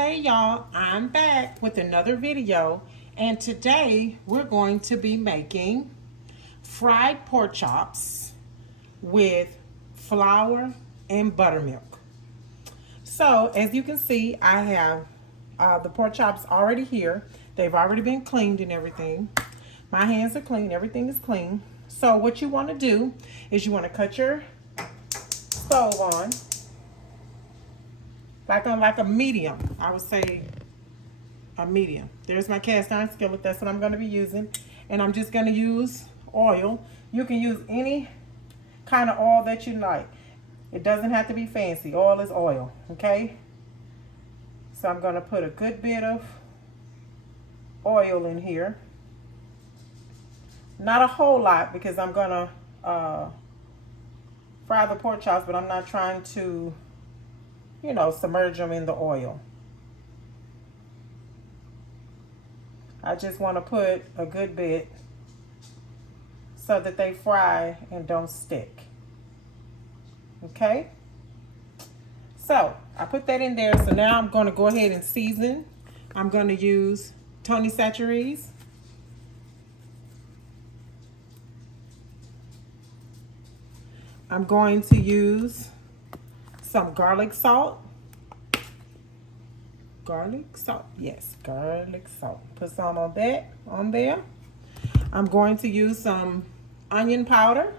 Hey y'all, I'm back with another video, and today we're going to be making fried pork chops with flour and buttermilk. So as you can see, I have the pork chops already here. They've already been cleaned and everything. My hands are clean, everything is clean. So what you want to do is you want to cut your stove on like a medium. I would say a medium. There's my cast iron skillet. That's what I'm going to be using. And I'm just going to use oil. You can use any kind of oil that you like. It doesn't have to be fancy. Oil is oil. Okay? So I'm going to put a good bit of oil in here. Not a whole lot because I'm going to fry the pork chops, but I'm not trying to, submerge them in the oil. I just want to put a good bit so that they fry and don't stick. Okay? So, I put that in there. So now I'm going to go ahead and season. I'm going to use Tony Chachere's. I'm going to use some garlic salt. Garlic salt, yes, garlic salt. Put some of that on there. I'm going to use some onion powder.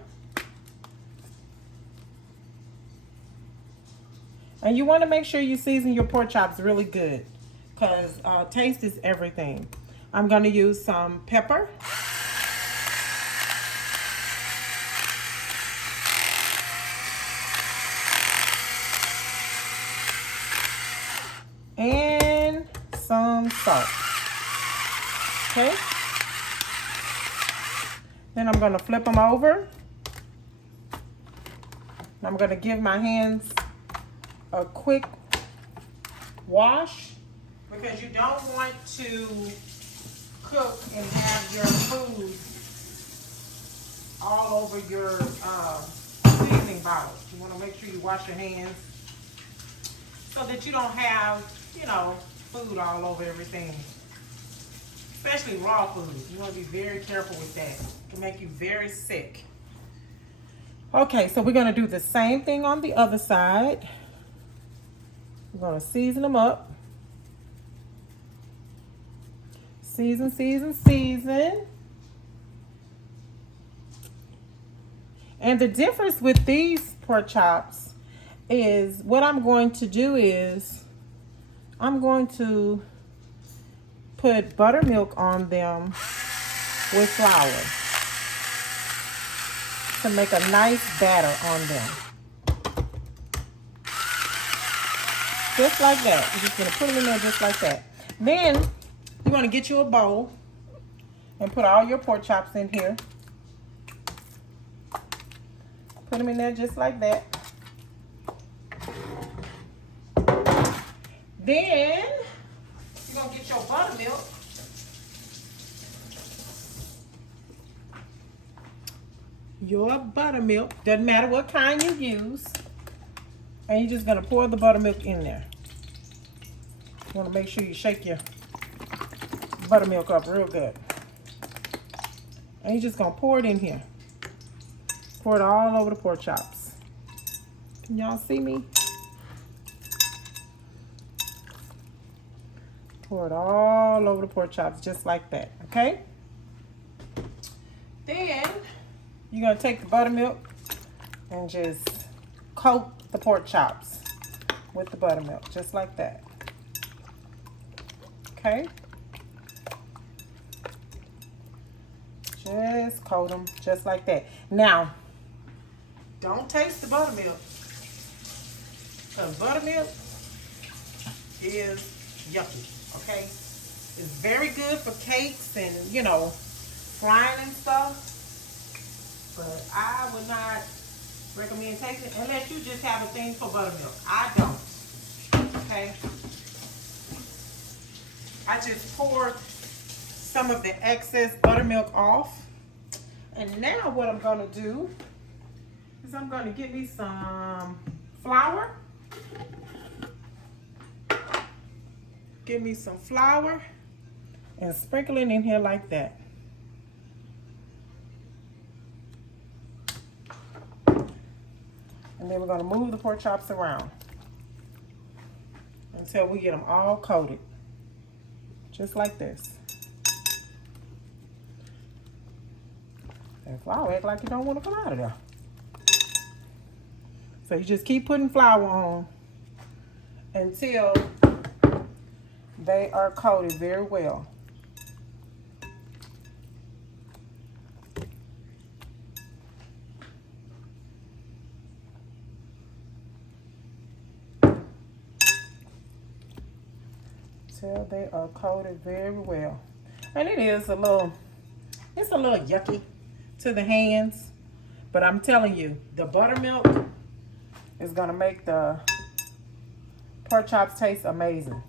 And you want to make sure you season your pork chops really good, because taste is everything. I'm going to use some pepper. And some salt. Okay. Then I'm going to flip them over. I'm going to give my hands a quick wash, because you don't want to cook and have your food all over your seasoning bottle. You want to make sure you wash your hands so that you don't have, food all over everything. Especially raw food. You want to be very careful with that. It can make you very sick. Okay, so we're going to do the same thing on the other side. We're going to season them up. Season, season, season. And the difference with these pork chops is what I'm going to do is I'm going to put buttermilk on them with flour to make a nice batter on them. Just like that. You're just going to put them in there just like that. Then you want to get you a bowl and put all your pork chops in here. Put them in there just like that. Then you're going to get your buttermilk. Your buttermilk, doesn't matter what kind you use. And you're just going to pour the buttermilk in there. You want to make sure you shake your buttermilk up real good. And you're just going to pour it in here. Pour it all over the pork chops. Can y'all see me? Pour it all over the pork chops just like that, okay? Then you're going to take the buttermilk and just coat the pork chops with the buttermilk just like that. Okay? Just coat them just like that. Now, don't taste the buttermilk, because buttermilk is yucky. Okay, it's very good for cakes and frying and stuff, but I would not recommend taking it unless you just have a thing for buttermilk. I don't. Okay, I just poured some of the excess buttermilk off, and now what I'm going to do is I'm going to get me some flour. Give me some flour and sprinkle it in here like that. And then we're gonna move the pork chops around until we get them all coated. Just like this. And flour act like you don't want to come out of there. So you just keep putting flour on until they are coated very well. Until they are coated very well. And it is a little, it's a little yucky to the hands, but I'm telling you, the buttermilk is gonna make the pork chops taste amazing.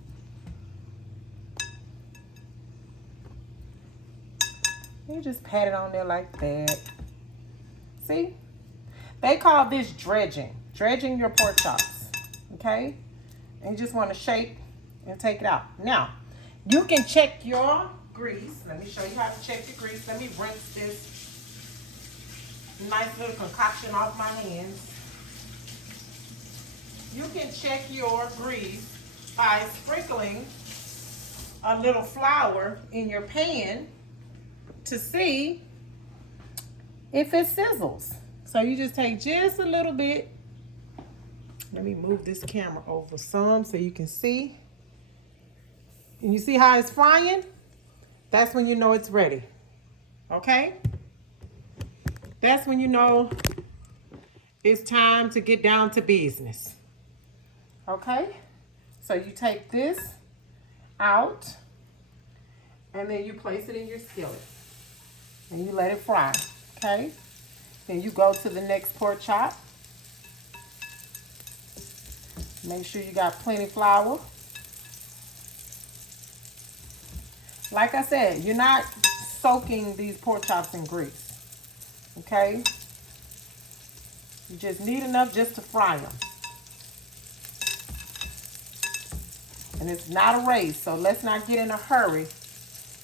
You just pat it on there like that. See? They call this dredging. Dredging your pork chops. Okay? And you just want to shake and take it out. Now, you can check your grease. Let me show you how to check the grease. Let me rinse this nice little concoction off my hands. You can check your grease by sprinkling a little flour in your pan to see if it sizzles. So you just take just a little bit. Let me move this camera over some so you can see. And you see how it's frying? That's when you know it's ready. Okay? That's when you know it's time to get down to business. Okay? So you take this out and then you place it in your skillet. And you let it fry. Okay? Then you go to the next pork chop. Make sure you got plenty of flour. Like I said, you're not soaking these pork chops in grease. Okay? You just need enough just to fry them. And it's not a race, so let's not get in a hurry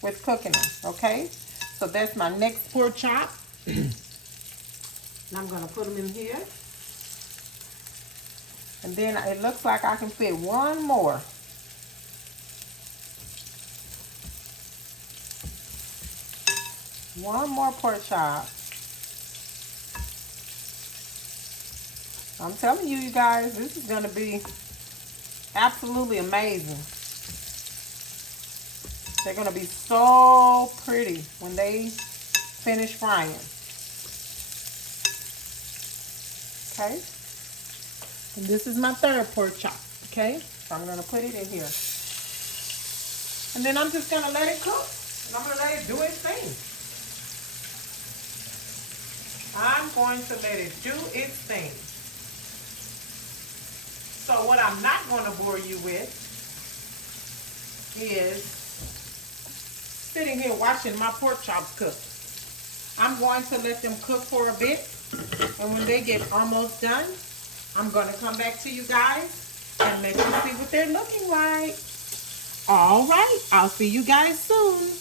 with cooking them. Okay? So that's my next pork chop. And I'm going to put them in here. And then it looks like I can fit one more. One more pork chop. I'm telling you, you guys, this is going to be absolutely amazing. They're going to be so pretty when they finish frying. Okay? And this is my third pork chop. Okay? So I'm going to put it in here. And then I'm just going to let it cook. And I'm going to let it do its thing. I'm going to let it do its thing. So what I'm not going to bore you with is sitting here watching my pork chops cook. I'm going to let them cook for a bit. And when they get almost done, I'm going to come back to you guys and let you see what they're looking like. All right. I'll see you guys soon.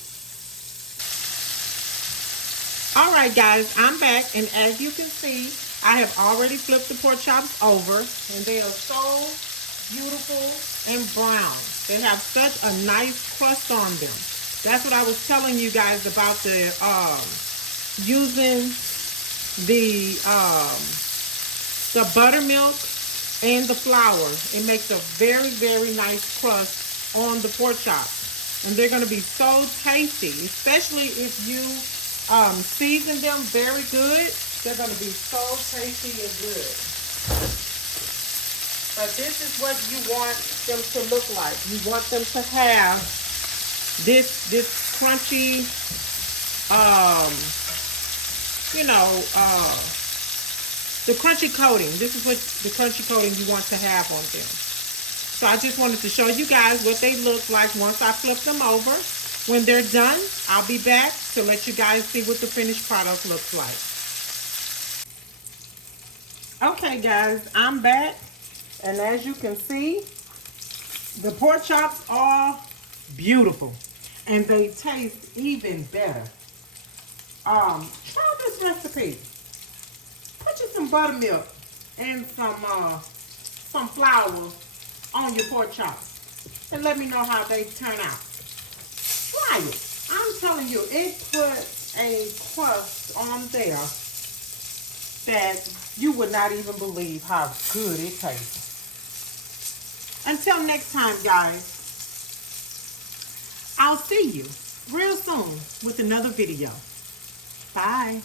All right, guys, I'm back, and as you can see, I have already flipped the pork chops over, and they are so beautiful and brown. They have such a nice crust on them. That's what I was telling you guys about the using the buttermilk and the flour. It makes a very, very nice crust on the pork chops, and they're going to be so tasty, especially if you season them very good. They're going to be so tasty and good. But this is what you want them to look like. You want them to have this crunchy, the crunchy coating. This is what the crunchy coating you want to have on them. So I just wanted to show you guys what they look like once I flip them over. When they're done, I'll be back to let you guys see what the finished product looks like. Okay, guys, I'm back. And as you can see, The pork chops are beautiful, and they taste even better. Try this recipe. Put you some buttermilk and some flour on your pork chops, and let me know how they turn out. Try it. I'm telling you, it puts a crust on there that you would not even believe how good it tastes. Until next time, guys, I'll see you real soon with another video. Bye.